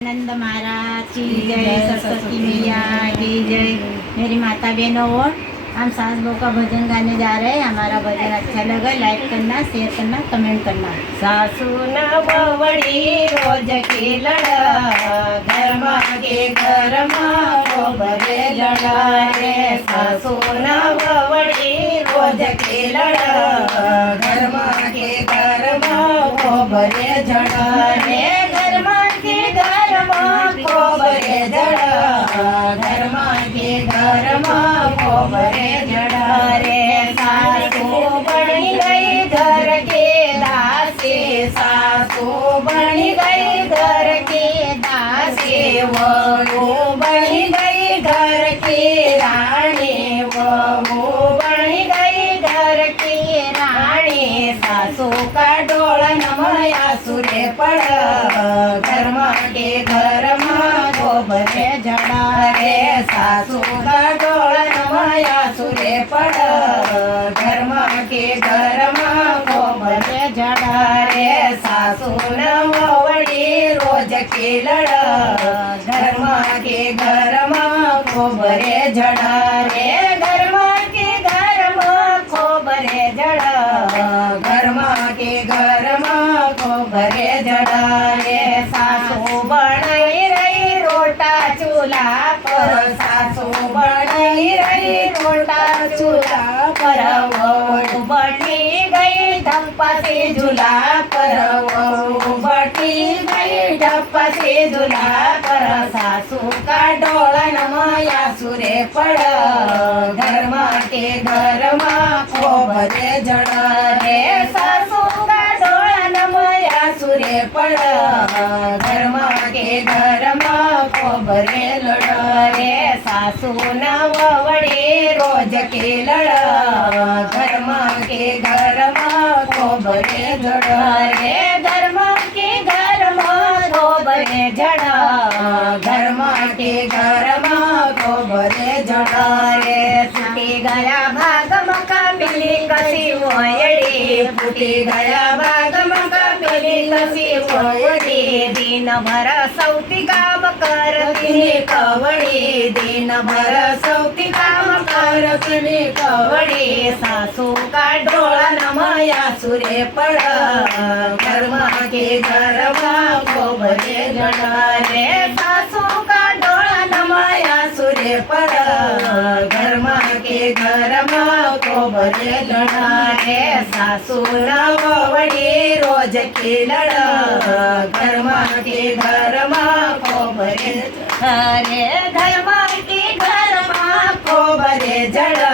आनंद महाराज की जय, सरस्वती मैया की जय। मेरी माता बहनों और हम सास बहू का भजन गाने जा रहे हैं। हमारा भजन अच्छा लगा, लाइक करना, शेयर करना, कमेंट करना। सासू नववडी रोज की लड़ा, घर मागे घर मागो भरे लड़ा रे। सासू नववडी रोज की लड़ा, घर मागे घर मागो भरे जड़ा रे। घर मागे घर मागो भरे जड़ा, घर मागे घर मागो भरे जड़ा रे। सासू बनी गई घर के दासी, सासू बनी गई घर के दासी, वहू बनी गई घर की रानी, वहू बनी गई घर की रानी। सासू का डोळन माया सुरे पड़, घर मागे घर मागो भरे जड़ा रे। सासू का डोळन माया सुरे पड़, घर मागे घर मागो भरे जड़ा रे। सासू नववडी रोज की लड़, घर मागे घर मागो भरे जड़ा रे। घर मागे घर मागो भरे जड़ा, घर मागे घर मागो भरे जड़ा रे। सासू बनाई रही रोटा चूल्हा पर, सासू बनाई रही रोटा चूल्हा पर, वहू बटी गई ढप्पा से झूला पर, वहू बटी गई ढप्पा से झूला पर। सासू का डोळन माया सुरे पड़, घर मागे घर मागो भरे जड़ा रे। सासू का डोळन माया सुरे पड़, घर मागे घर मागो भरे लड़ा रे। सासू नववडी रोज की लड़ा, घर मागे घर मागो भरे जड़ा रे। घर मागे घर मागो भरे जड़ा, घर मागे घर मागो भरे जड़ा रे। फुटी गया भाग मका पिली कसी वयडी, फुटी गया भाग मका पिली कसी वयडी। दिन भर सौती काम करती कवडी, दिन भर सौती काम करती कवडी। सासू का डोळन माया सुरे पड़, घर मागे घर मागो भरे जड़ा रे। सासू का डोळन माया सुरे पड़, घर मागे घर मागो भरे जड़ा रे। सासू नववडी रोज की लड़, घर मागे घर मागो भरे रे। घर मागे घर मागो भरे जड़ा,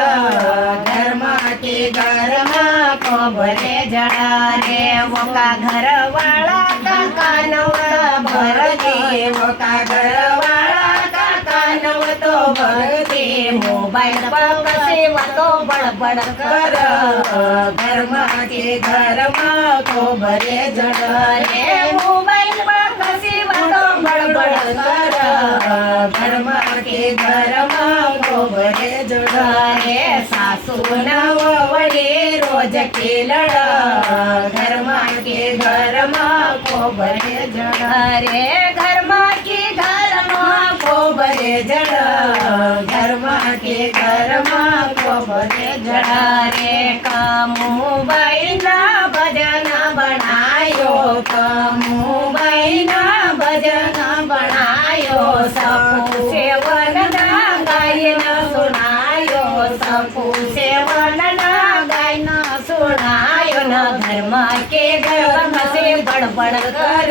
घर मागे घर मागो भरे जड़ा रे। वोका घर वाला का कानवत भरते, वोका घर वाला का कानवत भरते। मोबाइल पर कसे वतो बड़बड़ कर, घर मागे घर मागो भरे जड़ा रे। मोबाइल पर कसे वतो बड़बड़ कर, घर मागे घर मागो भरे जड़ा रे। सासू नववडी रोज की लड़, घर मागे घर मागो भरे जड़ा रे। घर मागे घर मागो भरे जड़ा, घर मागे घर मागो भरे जड़ा रे। मोबाइल ना भजन बनायो, मोबाइल ना भजन बनायो। सपू सेवन ना गायन सुनायो, सपू सेवन ना गायन सुनायो न। घर मागे घर से बड़बड़ कर,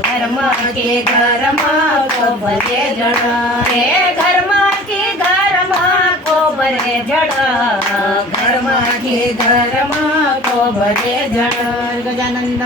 घर मागे घर मागो भरे जड़ा रे। घर मागे घर मागो भरे जड़ा, घर मागे घर मागो भरे जड़ा। गजानंद